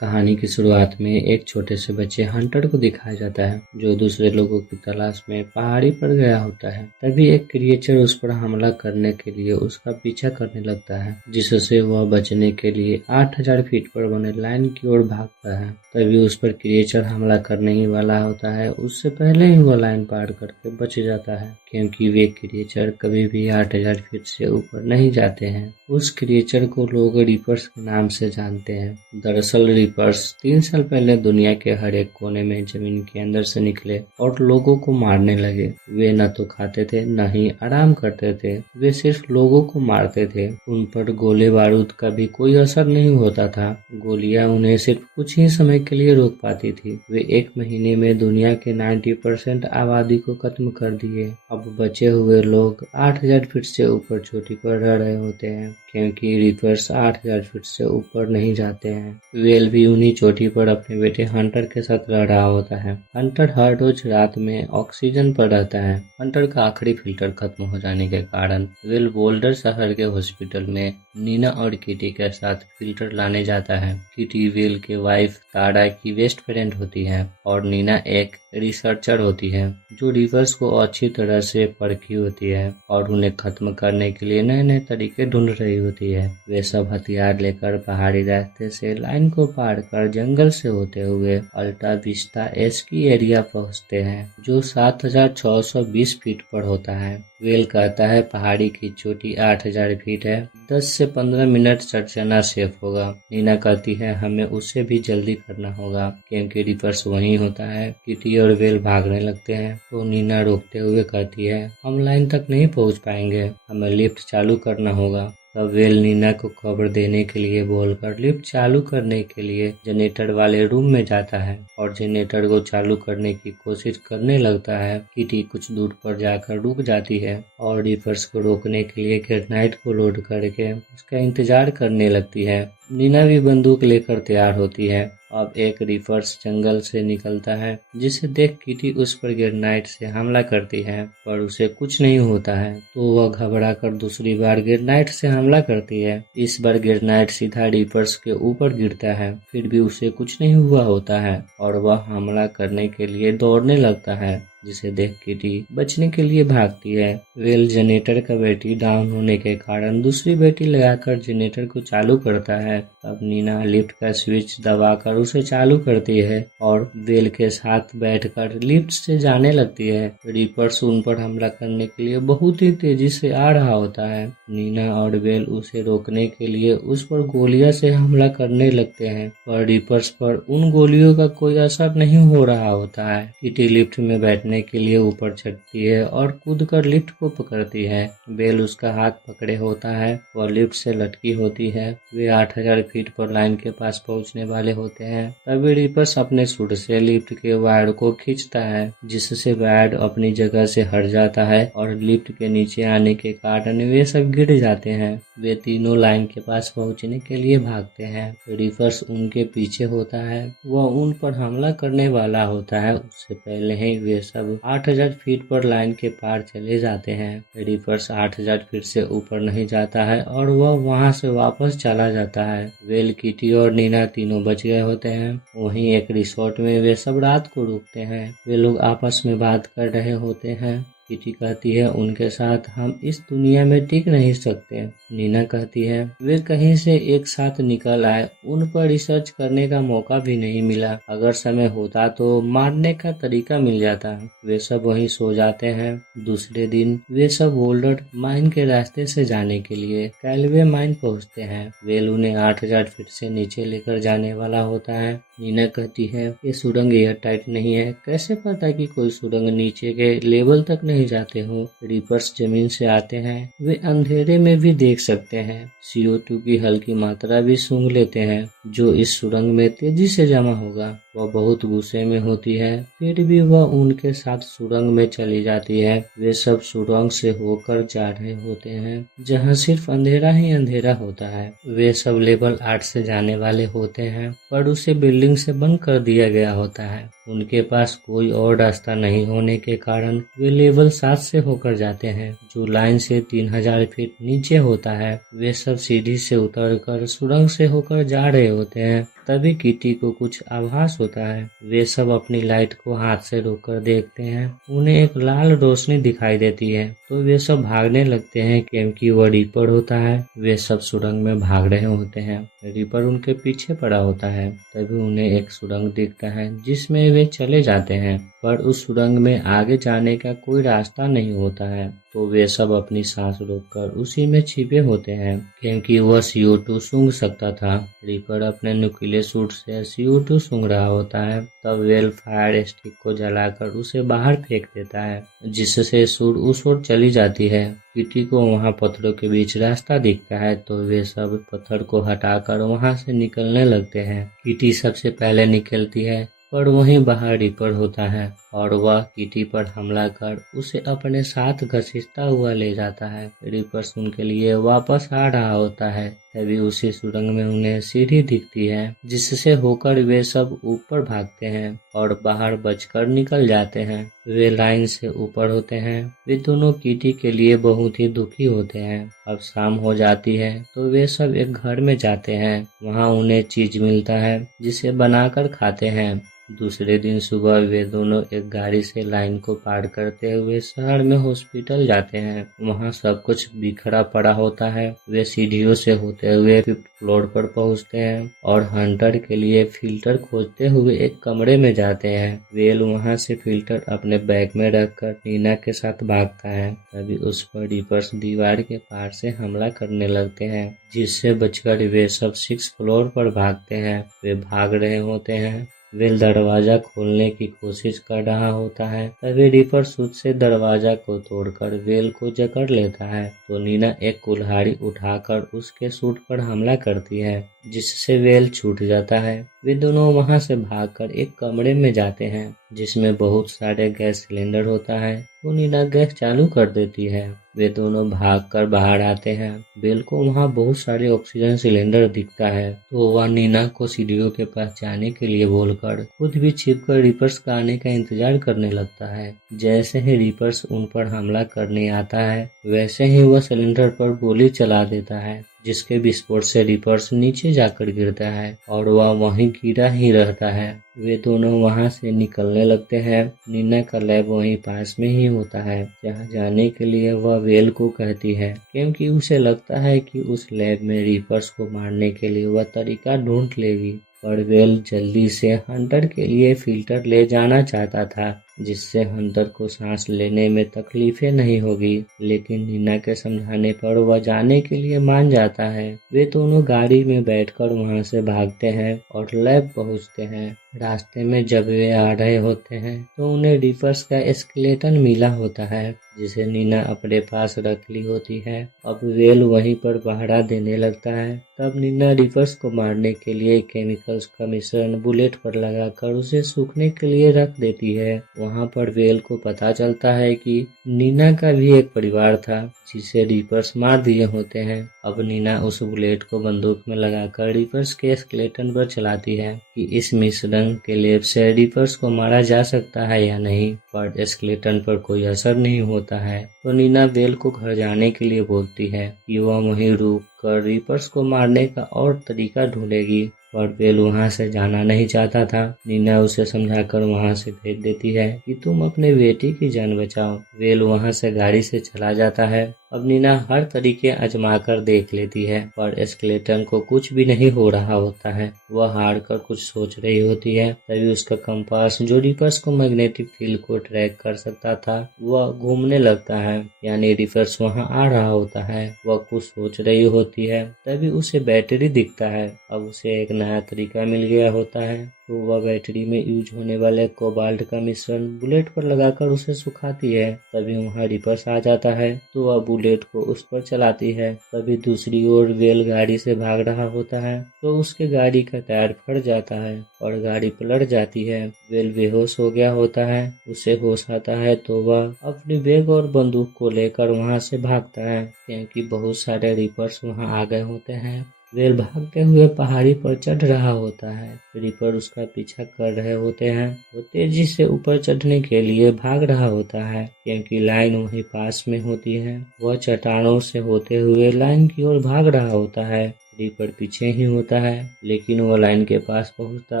कहानी की शुरुआत में एक छोटे से बच्चे हंटर को दिखाया जाता है जो दूसरे लोगों की तलाश में पहाड़ी पर गया होता है। तभी एक क्रिएचर उस पर हमला करने के लिए उसका पीछा करने लगता है, जिससे वह बचने के लिए 8000 फीट पर बने लाइन की ओर भागता है। तभी उस पर क्रिएचर हमला करने ही वाला होता है। उससे पहले ही वह लाइन पार करके बच जाता है, क्योंकि वे क्रिएचर कभी भी 8000 फीट से ऊपर नहीं जाते हैं। उस क्रिएचर को लोग रीपर्स के नाम से जानते हैं। दरअसल रीपर्स 3 साल पहले दुनिया के हर एक कोने में जमीन के अंदर से निकले और लोगों को मारने लगे। वे न तो खाते थे न ही आराम करते थे, वे सिर्फ लोगों को मारते थे। उन पर गोले बारूद का भी कोई असर नहीं होता था। गोलियां उन्हें सिर्फ कुछ ही समय के लिए रोक पाती थी। वे 1 महीने में दुनिया के 90% आबादी को खत्म कर दिए। अब बचे हुए लोग 8000 फीट से ऊपर चोटी पर रह रहे होते हैं, क्योंकि रीपर्स 8000 फीट से ऊपर नहीं जाते हैं। वेल भी उन्हीं चोटी पर अपने बेटे हंटर के साथ रह रहा होता है। हंटर हर रोज रात में ऑक्सीजन पर रहता है। हंटर का आखिरी फिल्टर खत्म हो जाने के कारण वेल बोल्डर शहर के हॉस्पिटल में नीना और किटी के साथ फिल्टर लाने जाता है। किटी वेल के वाइफ तारा की बेस्ट फ्रेंड होती है और नीना एक रिसर्चर होती है जो रिवर्स को अच्छी तरह से परखी होती है और उन्हें खत्म करने के लिए नए नए तरीके ढूंढ रही होती है। वे सब हथियार लेकर पहाड़ी रास्ते से लाइन को पार कर जंगल से होते हुए अल्टा विस्टा एस्की एरिया पहुंचते हैं, जो 7620 फीट पर होता है। वेल कहता है पहाड़ी की चोटी 8000 फीट है, 10 से 15 मिनट चढ़ना सेफ होगा। नीना कहती है हमें उससे भी जल्दी करना होगा, क्योंकि रिपर्स वहीं होता है। किटी और वेल भागने लगते हैं तो नीना रोकते हुए कहती है हम लाइन तक नहीं पहुंच पाएंगे, हमें लिफ्ट चालू करना होगा। तब वेल नीना को खबर देने के लिए बोलकर लिफ्ट चालू करने के लिए जनरेटर वाले रूम में जाता है और जनरेटर को चालू करने की कोशिश करने लगता है। किटी कुछ दूर पर जाकर रुक जाती है और रिपर्स को रोकने के लिए ग्रेनाइट को लोड करके उसका इंतजार करने लगती है। नीना भी बंदूक लेकर तैयार होती है। अब एक रिपर्स जंगल से निकलता है, जिसे देख किटी उस पर ग्रेनाइट से हमला करती है, पर उसे कुछ नहीं होता है तो वह घबरा कर दूसरी बार ग्रेनाइट से हमला करती है। इस बार ग्रेनाइट सीधा रिपर्स के ऊपर गिरता है, फिर भी उसे कुछ नहीं हुआ होता है और वह हमला करने के लिए दौड़ने लगता है, जिसे देख किटी बचने के लिए भागती है। वेल जनरेटर का बैटरी डाउन होने के कारण दूसरी बैटरी लगाकर जनरेटर को चालू करता है। तब नीना लिफ्ट का स्विच दबाकर उसे चालू करती है और वेल के साथ बैठकर लिफ्ट से जाने लगती है। रिपर्स उन पर हमला करने के लिए बहुत ही तेजी से आ रहा होता है। नीना और वेल उसे रोकने के लिए उस पर गोलियां से हमला करने लगते हैं, पर रिपर्स पर उन गोलियों का कोई असर नहीं हो रहा होता है। किटी लिफ्ट में बैठने के लिए ऊपर चढ़ती है और कूदकर लिफ्ट को पकड़ती है। बेल उसका हाथ पकड़े होता है, वह लिफ्ट से लटकी होती है। वे 8000 फीट पर लाइन के पास पहुंचने वाले होते हैं। तभी रिपर्स अपने सूट से लिफ्ट के वायर को खींचता है, जिससे वायर अपनी जगह से हट जाता है और लिफ्ट के नीचे आने के कारण वे सब गिर जाते हैं। वे तीनों लाइन के पास पहुंचने के लिए भागते हैं। रिपर्स उनके पीछे होता है, वह उन पर हमला करने वाला होता है। उससे पहले ही वे सब 8000 फीट पर लाइन के पार चले जाते हैं। रिपर्स 8000 फीट से ऊपर नहीं जाता है और वह वहां से वापस चला जाता है। वेल, किटी और नीना तीनों बच गए होते हैं। वहीं एक रिसोर्ट में वे सब रात को रुकते हैं। वे लोग आपस में बात कर रहे होते हैं। किटी कहती है उनके साथ हम इस दुनिया में टिक नहीं सकते। नीना कहती है वे कहीं से एक साथ निकल आए, उन पर रिसर्च करने का मौका भी नहीं मिला, अगर समय होता तो मारने का तरीका मिल जाता। वे सब वहीं सो जाते हैं। दूसरे दिन वे सब बोल्डर माइन के रास्ते से जाने के लिए कैलवे माइन पहुंचते हैं। वेल उन्हें 8000 फीट से नीचे लेकर जाने वाला होता है। नीना कहती है ये सुरंग एयर टाइट नहीं है, कैसे पता कि कोई सुरंग नीचे के लेवल तक नहीं जाते हो। रिपर्स जमीन से आते हैं, वे अंधेरे में भी देख सकते हैं। CO2 की हल्की मात्रा भी सूंघ लेते हैं, जो इस सुरंग में तेजी से जमा होगा। वह बहुत गुस्से में होती है, फिर भी वह उनके साथ सुरंग में चली जाती है। वे सब सुरंग से होकर जा रहे होते हैं, जहाँ सिर्फ अंधेरा ही अंधेरा होता है। वे सब लेवल 8 से जाने वाले होते हैं, पर उसे बिल्डिंग से बंद कर दिया गया होता है। उनके पास कोई और रास्ता नहीं होने के कारण वे लेवल 7 से होकर जाते हैं, जो लाइन से 3000 फीट नीचे होता है। वे सब सीढ़ी से उतरकर सुरंग से होकर जा रहे होते हैं। तभी किटी को कुछ आभास होता है। वे सब अपनी लाइट को हाथ से रोककर देखते हैं। उन्हें एक लाल रोशनी दिखाई देती है तो वे सब भागने लगते हैं क्योंकि वह रीपर होता है। वे सब सुरंग में भाग रहे होते हैं। रीपर उनके पीछे पड़ा होता है। तभी उन्हें एक सुरंग दिखता है जिसमें वे चले जाते हैं, पर उस सुरंग में आगे जाने का कोई रास्ता नहीं होता है। तो वे सब अपनी सांस रोककर उसी में छिपे होते हैं क्योंकि वह CO2 सूंघ सकता था। रीपर अपने नुकीले सूट से CO2 सूंघ रहा होता है। तब वेल फायर स्टिक को जलाकर उसे बाहर फेंक देता है, जिससे सूट उस ओर चली जाती है। किटी को वहां पत्थरों के बीच रास्ता दिखता है तो वे सब पत्थर को हटाकर वहां से निकलने लगते हैं। किटी सबसे पहले निकलती है, पर वहीं बाहर रीपर होता है और वह किटी पर हमला कर उसे अपने साथ घसीटता हुआ ले जाता है। रीपर उनके लिए वापस आ रहा होता है। तभी उसी सुरंग में उन्हें सीढ़ी दिखती है जिससे होकर वे सब ऊपर भागते हैं और बाहर बचकर निकल जाते हैं। वे लाइन से ऊपर होते हैं। वे दोनों किटी के लिए बहुत ही दुखी होते हैं। अब शाम हो जाती है तो वे सब एक घर में जाते हैं। वहाँ उन्हें चीज मिलता है जिसे बनाकर खाते हैं। दूसरे दिन सुबह वे दोनों एक गाड़ी से लाइन को पार करते हुए शहर में हॉस्पिटल जाते हैं। वहाँ सब कुछ बिखरा पड़ा होता है। वे सीढ़ियों से होते हुए 5th फ्लोर पर पहुँचते हैं और हंटर के लिए फिल्टर खोजते हुए एक कमरे में जाते हैं। वेल वहाँ से फिल्टर अपने बैग में रखकर नीना के साथ भागता है। तभी उस पर रीपर्स दीवार के पार से हमला करने लगते हैं, जिससे बचकर वे सब 6th फ्लोर पर भागते हैं। वे भाग रहे होते हैं। वेल दरवाजा खोलने की कोशिश कर रहा होता है। तभी रीपर सूट से दरवाजा को तोड़कर वेल को जकड़ लेता है तो नीना एक कुल्हाड़ी उठाकर उसके सूट पर हमला करती है, जिससे वेल छूट जाता है। वे दोनों वहां से भागकर एक कमरे में जाते हैं जिसमें बहुत सारे गैस सिलेंडर होता है। वो नीना गैस चालू कर देती है। वे दोनों भागकर बाहर आते हैं। बेल को वहाँ बहुत सारे ऑक्सीजन सिलेंडर दिखता है तो वह नीना को सीढ़ियों के पास जाने के लिए बोलकर खुद भी छिपकर रीपर्स का आने का इंतजार करने लगता है। जैसे ही रीपर्स उन पर हमला करने आता है वैसे ही वह सिलेंडर पर गोली चला देता है, जिसके विस्फोट से रीपर्स नीचे जाकर गिरता है और वह वहीं गिरा ही रहता है। वे दोनों वहां से निकलने लगते हैं। नीना का लैब वहीं पास में ही होता है, जहां जाने के लिए वह वेल को कहती है क्योंकि उसे लगता है कि उस लैब में रीपर्स को मारने के लिए वह तरीका ढूंढ लेगी। पर वेल जल्दी से हंटर के लिए फिल्टर ले जाना चाहता था, जिससे हंटर को सांस लेने में तकलीफें नहीं होगी, लेकिन नीना के समझाने पर वह जाने के लिए मान जाता है। वे दोनों गाड़ी में बैठकर वहां से भागते हैं और लैब पहुंचते हैं। रास्ते में जब वे आ रहे होते हैं तो उन्हें रीपर्स का स्केलेटन मिला होता है, जिसे नीना अपने पास रख ली होती है। अब वेल वहीं पर पहरा देने लगता है। तब नीना रीपर्स को मारने के लिए केमिकल्स का मिश्रण बुलेट पर लगाकर उसे सूखने के लिए रख देती है। वहां पर वेल को पता चलता है कि नीना का भी एक परिवार था जिसे रीपर्स मार दिए होते हैं। अब नीना उस बुलेट को बंदूक में लगाकर रीपर्स के स्केलेटन पर चलाती है कि इस मिश्रण के लेप से रीपर्स को मारा जा सकता है या नहीं, पर स्केलेटन पर कोई असर नहीं होता है। तो नीना वेल को घर जाने के लिए बोलती है कि वह वहीं रुक कर रीपर्स को मारने का और तरीका ढूंढेगी, पर वेल वहां से जाना नहीं चाहता था। नीना उसे समझाकर वहां से भेज देती है कि तुम अपने बेटी की जान बचाओ। वेल वहां से गाड़ी से चला जाता है। अब नीना हर तरीके आजमा कर देख लेती है, पर स्केलेटन को कुछ भी नहीं हो रहा होता है। वह हार कर कुछ सोच रही होती है। तभी उसका कंपास, जो रीपर्स को मैग्नेटिक फील्ड को ट्रैक कर सकता था, वह घूमने लगता है, यानी रीपर्स वहां आ रहा होता है। वह कुछ सोच रही होती है। तभी उसे बैटरी दिखता है। अब उसे एक नया तरीका मिल गया होता है, तो वह बैटरी में यूज होने वाले कोबाल्ट का मिश्रण बुलेट पर लगाकर उसे सुखाती है। तभी वहाँ रीपर्स आ जाता है तो वह बुलेट को उस पर चलाती है। तभी दूसरी ओर वेल गाड़ी से भाग रहा होता है तो उसके गाड़ी का टायर फट जाता है और गाड़ी पलट जाती है। वेल बेहोश हो गया होता है। उसे होश आता है तो वह अपनी बैग और बंदूक को लेकर वहाँ से भागता है, क्योंकि बहुत सारे रीपर्स वहाँ आ गए होते हैं। वेल भागते हुए पहाड़ी पर चढ़ रहा होता है। रीपर उसका पीछा कर रहे होते हैं। वो तेजी से ऊपर चढ़ने के लिए भाग रहा होता है, क्योंकि लाइन वहीं पास में होती है। वह चट्टानों से होते हुए लाइन की ओर भाग रहा होता है। रीपर पीछे ही होता है, लेकिन वो लाइन के पास पहुंचता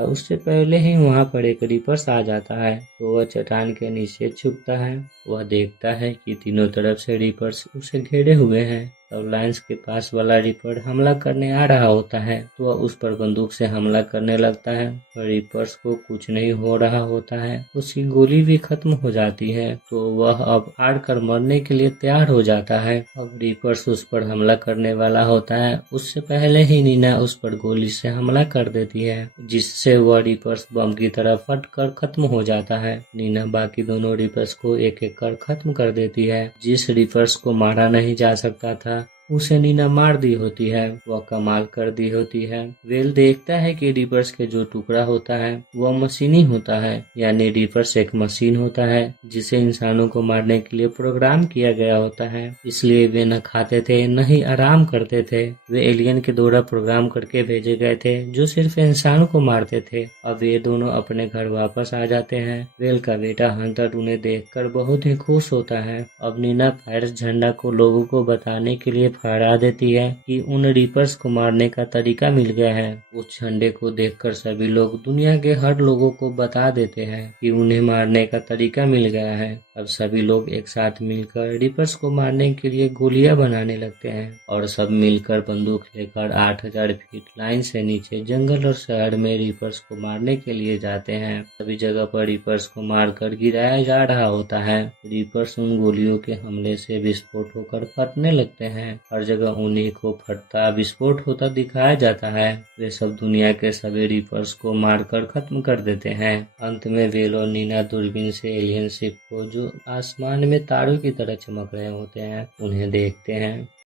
उससे पहले ही वहां पर एक रीपर्स आ जाता है। तो वह चट्टान के नीचे छुपता है। वह देखता है कि तीनों तरफ से रीपर्स उसे घेरे हुए हैं। तब लाइन्स के पास वाला रीपर हमला करने आ रहा होता है, तो वह उस पर बंदूक से हमला करने लगता है, पर रीपर्स को कुछ नहीं हो रहा होता है। उसकी गोली भी खत्म हो जाती है, तो वह अब हारकर मरने के लिए तैयार हो जाता है। अब रीपर्स उस पर हमला करने वाला होता है, उससे पहले ही नीना उस पर गोली से हमला कर देती है, जिससे वह रीपर्स बम की तरह फट कर खत्म हो जाता है। नीना बाकी दोनों रीपर्स को एक एक कर खत्म कर देती है। जिस रीपर्स को मारा नहीं जा सकता था उसे नीना मार दी होती है। वह कमाल कर दी होती है। वेल देखता है कि रीपर्स के जो टुकड़ा होता है वह मशीनी होता है, यानी रीपर्स एक मशीन होता है जिसे इंसानों को मारने के लिए प्रोग्राम किया गया होता है। इसलिए वे न खाते थे न ही आराम करते थे। वे एलियन के द्वारा प्रोग्राम करके भेजे गए थे जो सिर्फ इंसानों को मारते थे। अब ये दोनों अपने घर वापस आ जाते हैं। वेल का बेटा हंटर उन्हें देखकर बहुत ही खुश होता है। अब नीना पायरस झंडा को लोगों को बताने के लिए फहरा देती है कि उन रीपर्स को मारने का तरीका मिल गया है। उस झंडे को देखकर सभी लोग दुनिया के हर लोगों को बता देते हैं कि उन्हें मारने का तरीका मिल गया है। अब सभी लोग एक साथ मिलकर रीपर्स को मारने के लिए गोलियां बनाने लगते हैं और सब मिलकर बंदूक लेकर 8000 फीट लाइन से नीचे जंगल और शहर में रीपर्स को मारने के लिए जाते हैं। सभी जगह पर रीपर्स को मारकर गिराया जा रहा होता है। रीपर्स उन गोलियों के हमले से विस्फोट होकर फटने लगते हैं। हर जगह उन्हीं को फटता विस्फोट होता दिखाया जाता है। वे सब दुनिया के सभी रीपर्स को मारकर खत्म कर देते हैं। अंत में वेल और नीना दूरबीन से एलियन शिप को, जो आसमान में तारों की तरह चमक रहे होते हैं, उन्हें देखते हैं।